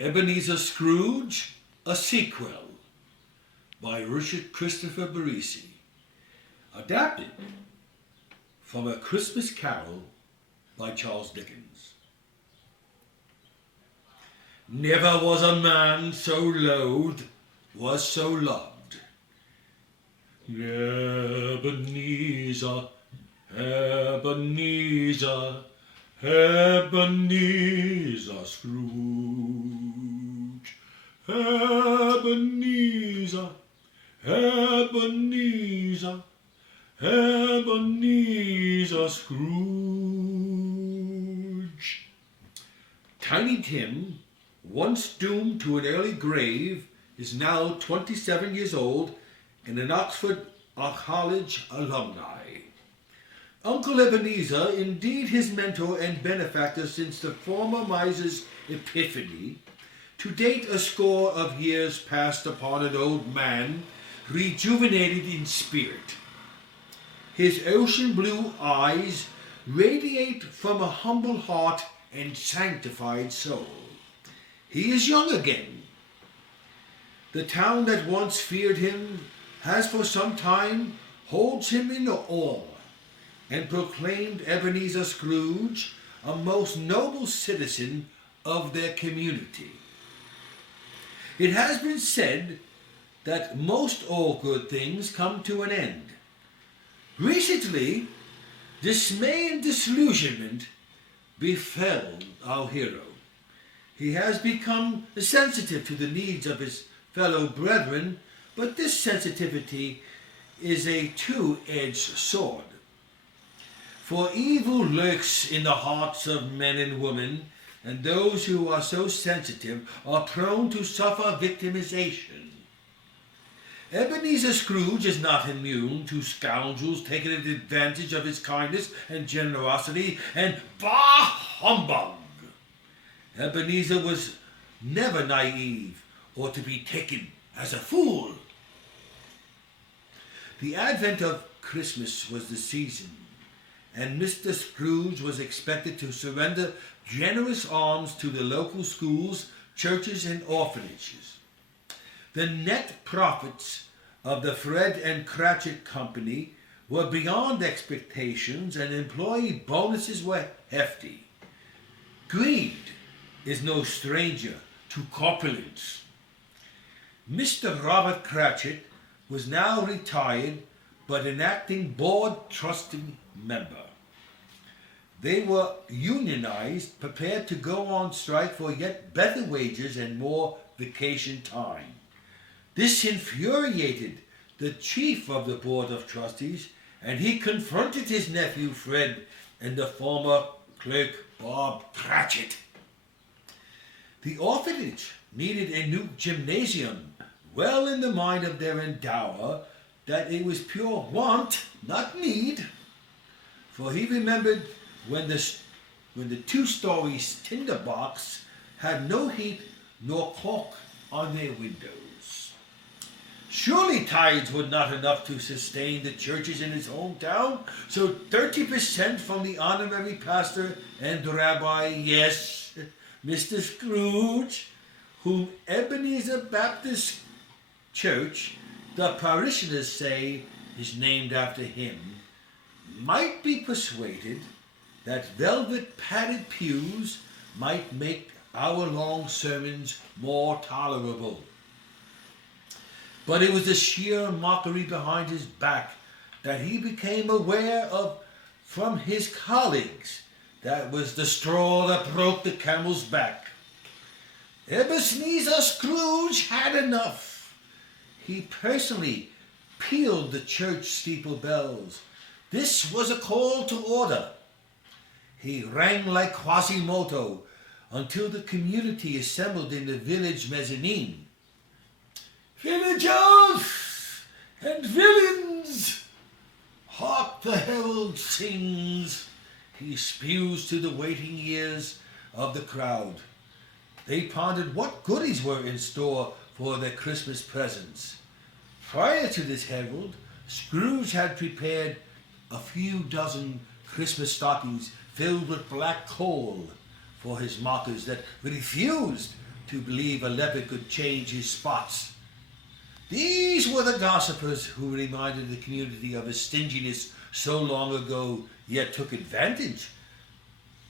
Ebenezer Scrooge, a sequel by Richie Burriesci, adapted from A Christmas Carol by Charles Dickens. Never was a man so loathed, was so loved. Ebenezer, Ebenezer, Ebenezer Scrooge. Ebenezer, Ebenezer, Ebenezer Scrooge. Tiny Tim, once doomed to an early grave, is now 27 years old and an Oxford College alumni. Uncle Ebenezer, indeed his mentor and benefactor since the former miser's epiphany, to date a score of years passed upon an old man, rejuvenated in spirit. His ocean blue eyes radiate from a humble heart and sanctified soul. He is young again. The town that once feared him has for some time holds him in awe, and proclaimed Ebenezer Scrooge a most noble citizen of their community. It has been said that most all good things come to an end. Recently, dismay and disillusionment befell our hero. He has become sensitive to the needs of his fellow brethren, but this sensitivity is a two-edged sword. For evil lurks in the hearts of men and women, and those who are so sensitive are prone to suffer victimization. Ebenezer Scrooge is not immune to scoundrels taking advantage of his kindness and generosity, and bah humbug! Ebenezer was never naive or to be taken as a fool. The advent of Christmas was the season, and Mr. Scrooge was expected to surrender generous alms to the local schools, churches, and orphanages. The net profits of the Fred and Cratchit Company were beyond expectations, and employee bonuses were hefty. Greed is no stranger to corpulence. Mr. Robert Cratchit was now retired, but an acting board trusting member. They were unionized, prepared to go on strike for yet better wages and more vacation time. This infuriated the chief of the board of trustees, and he confronted his nephew Fred and the former clerk Bob Cratchit. The orphanage needed a new gymnasium, well in the mind of their endower that it was pure want, not need. For he remembered when the two-story tinderbox had no heat nor caulk on their windows. Surely tithes were not enough to sustain the churches in his hometown, so 30% from the honorary pastor and rabbi, yes, Mr. Scrooge, whom Ebenezer Baptist Church, the parishioners say, is named after him, might be persuaded that velvet-padded pews might make hour-long sermons more tolerable. But it was the sheer mockery behind his back that he became aware of from his colleagues that was the straw that broke the camel's back. Ebenezer Scrooge had enough. He personally pealed the church steeple bells. This was a call to order. He rang like Quasimodo until the community assembled in the village mezzanine. Villagers and villains, hark the herald sings, he spews to the waiting ears of the crowd. They pondered what goodies were in store for their Christmas presents. Prior to this herald, Scrooge had prepared a few dozen Christmas stockings filled with black coal for his mockers that refused to believe a leopard could change his spots. These were the gossipers who reminded the community of his stinginess so long ago, yet took advantage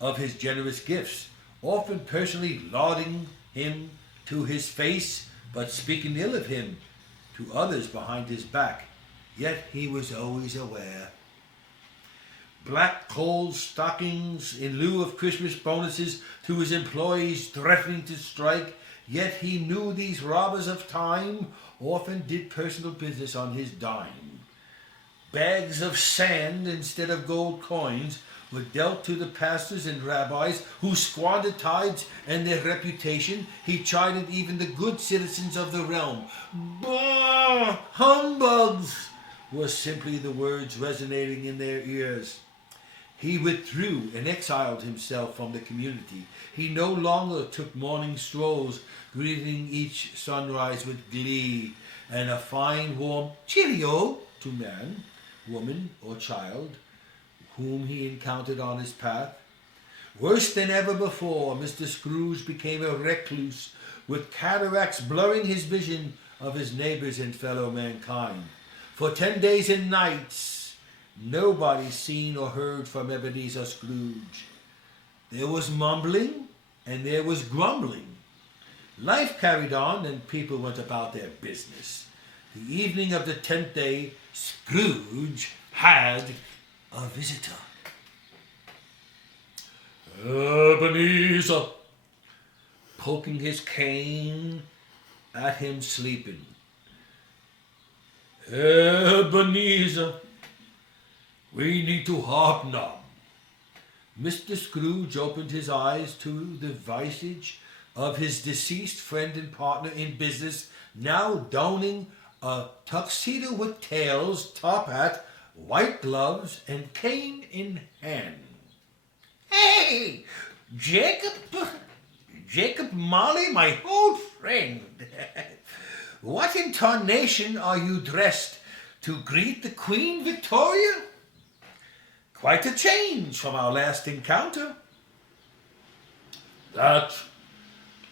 of his generous gifts, often personally lauding him to his face, but speaking ill of him to others behind his back. Yet he was always aware. Black coal stockings in lieu of Christmas bonuses to his employees threatening to strike, yet he knew these robbers of time often did personal business on his dime. Bags of sand instead of gold coins were dealt to the pastors and rabbis who squandered tithes and their reputation. He chided even the good citizens of the realm. Bah! Humbugs! Were simply the words resonating in their ears. He withdrew and exiled himself from the community. He no longer took morning strolls, greeting each sunrise with glee and a fine warm cheerio to man, woman, or child whom he encountered on his path. Worse than ever before, Mr. Scrooge became a recluse, with cataracts blurring his vision of his neighbors and fellow mankind. For 10 days and nights, nobody seen or heard from Ebenezer Scrooge. There was mumbling and there was grumbling. Life carried on and people went about their business. The evening of the 10th day, Scrooge had a visitor. Ebenezer, poking his cane at him sleeping. Ebenezer, we need to hobnob. Mr. Scrooge opened his eyes to the visage of his deceased friend and partner in business, now donning a tuxedo with tails, top hat, white gloves, and cane in hand. Hey, Jacob Marley, my old friend. What in tarnation are you dressed to greet the Queen Victoria? Quite a change from our last encounter. That,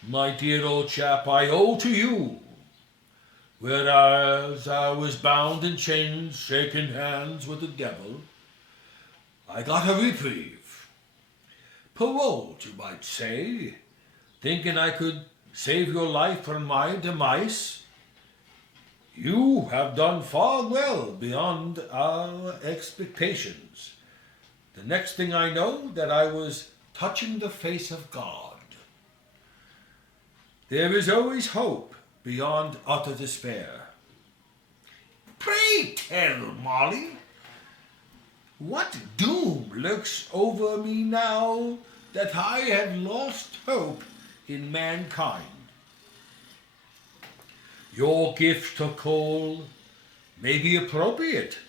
my dear old chap, I owe to you. Whereas I was bound in chains, shaking hands with the devil, I got a reprieve. Paroled, you might say, thinking I could save your life from my demise. You have done far well beyond our expectations. The next thing I know, that I was touching the face of God. There is always hope beyond utter despair. Pray tell, Molly, what doom lurks over me now that I have lost hope in mankind? Your gift of coal may be appropriate,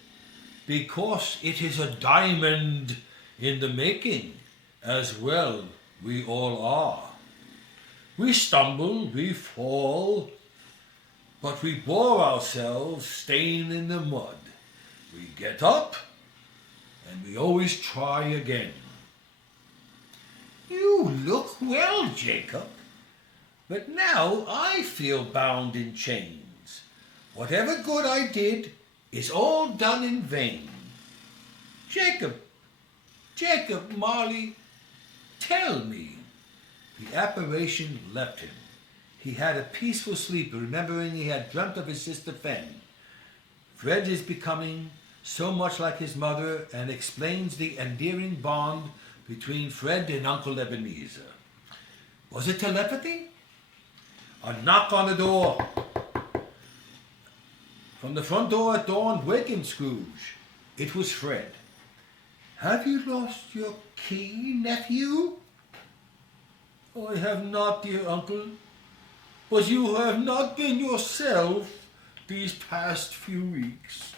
because it is a diamond in the making, as well we all are. We stumble, we fall, but we bore ourselves staying in the mud. We get up, and we always try again. You look well, Jacob, but now I feel bound in chains. Whatever good I did is all done in vain. Jacob Marley, tell me. The apparition left him. He had a peaceful sleep, remembering he had dreamt of his sister Fen. Fred is becoming so much like his mother, and explains the endearing bond between Fred and Uncle Ebenezer. Was it telepathy? A knock on the door. From the front door at dawn wakened Scrooge. It was Fred. Have you lost your key, nephew? I have not, dear uncle, but you have not been yourself these past few weeks.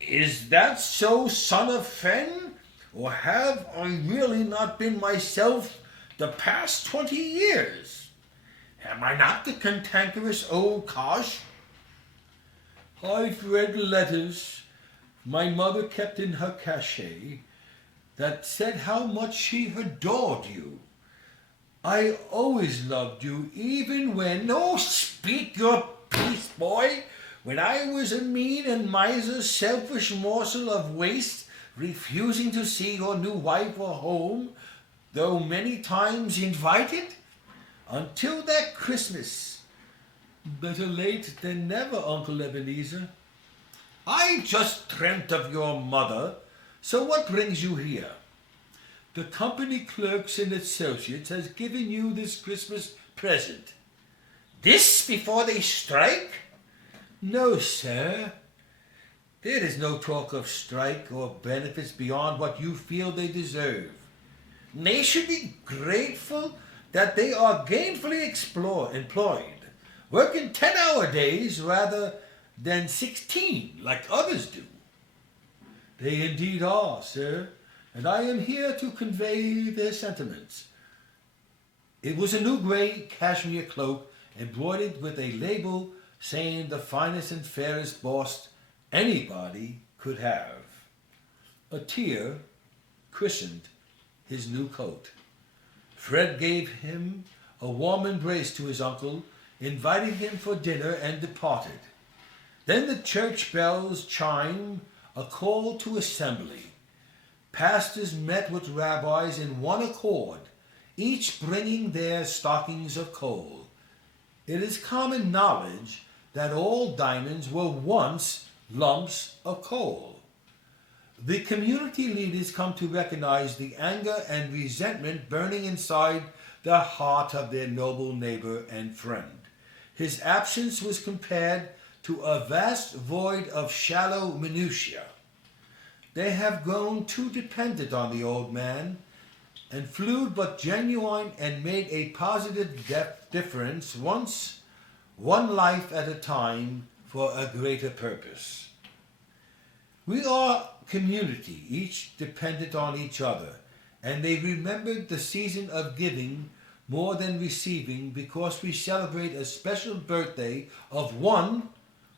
Is that so, son of Fen? Or have I really not been myself the past 20 years? Am I not the cantankerous old Kosh? I've read letters my mother kept in her cachet that said how much she adored you. I always loved you, even when... Oh, speak your peace, boy. When I was a mean and miser, selfish morsel of waste, refusing to see your new wife or home, though many times invited, until that Christmas. Better late than never, Uncle Ebenezer. I just dreamt of your mother, so what brings you here? The company clerks and associates has given you this Christmas present. This before they strike? No, sir. There is no talk of strike or benefits beyond what you feel they deserve. They should be grateful that they are gainfully employed, working 10-hour days rather than 16 like others do. They indeed are, sir, and I am here to convey their sentiments. It was a new grey cashmere cloak embroidered with a label saying the finest and fairest boss anybody could have. A tear christened his new coat. Fred gave him a warm embrace to his uncle, invited him for dinner, and departed. Then the church bells chime a call to assembly. Pastors met with rabbis in one accord, each bringing their stockings of coal. It is common knowledge that all diamonds were once lumps of coal. The community leaders come to recognize the anger and resentment burning inside the heart of their noble neighbor and friend. His absence was compared to a vast void of shallow minutiae. They have grown too dependent on the old man, and flew but genuine and made a positive difference once, one life at a time, for a greater purpose. We are community, each dependent on each other, and they remembered the season of giving more than receiving, because we celebrate a special birthday of one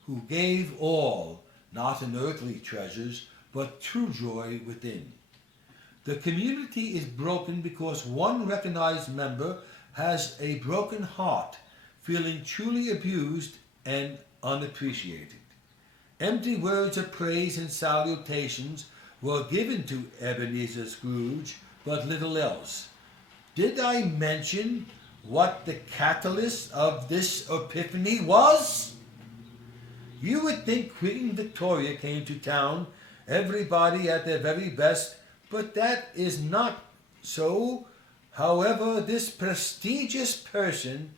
who gave all, not in earthly treasures, but true joy within. The community is broken because one recognized member has a broken heart, feeling truly abused and unappreciated. Empty words of praise and salutations were given to Ebenezer Scrooge, but little else. Did I mention what the catalyst of this epiphany was? You would think Queen Victoria came to town, everybody at their very best, but that is not so. However, this prestigious person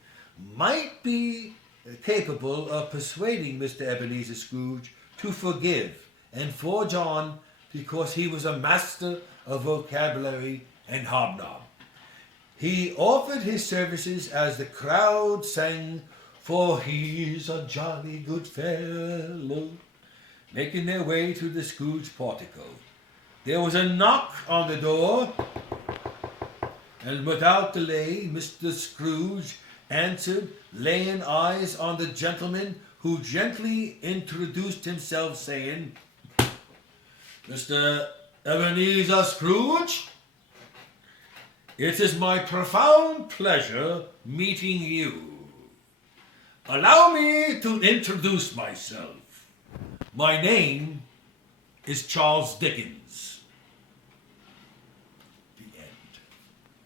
might be capable of persuading Mr. Ebenezer Scrooge to forgive and forge on, because he was a master of vocabulary and hobnob. He offered his services as the crowd sang, "For he's a jolly good fellow," making their way to the Scrooge portico. There was a knock on the door, and without delay Mr. Scrooge answered, laying eyes on the gentleman, who gently introduced himself, saying, "Mr. Ebenezer Scrooge, it is my profound pleasure meeting you. Allow me to introduce myself. My name is Charles Dickens."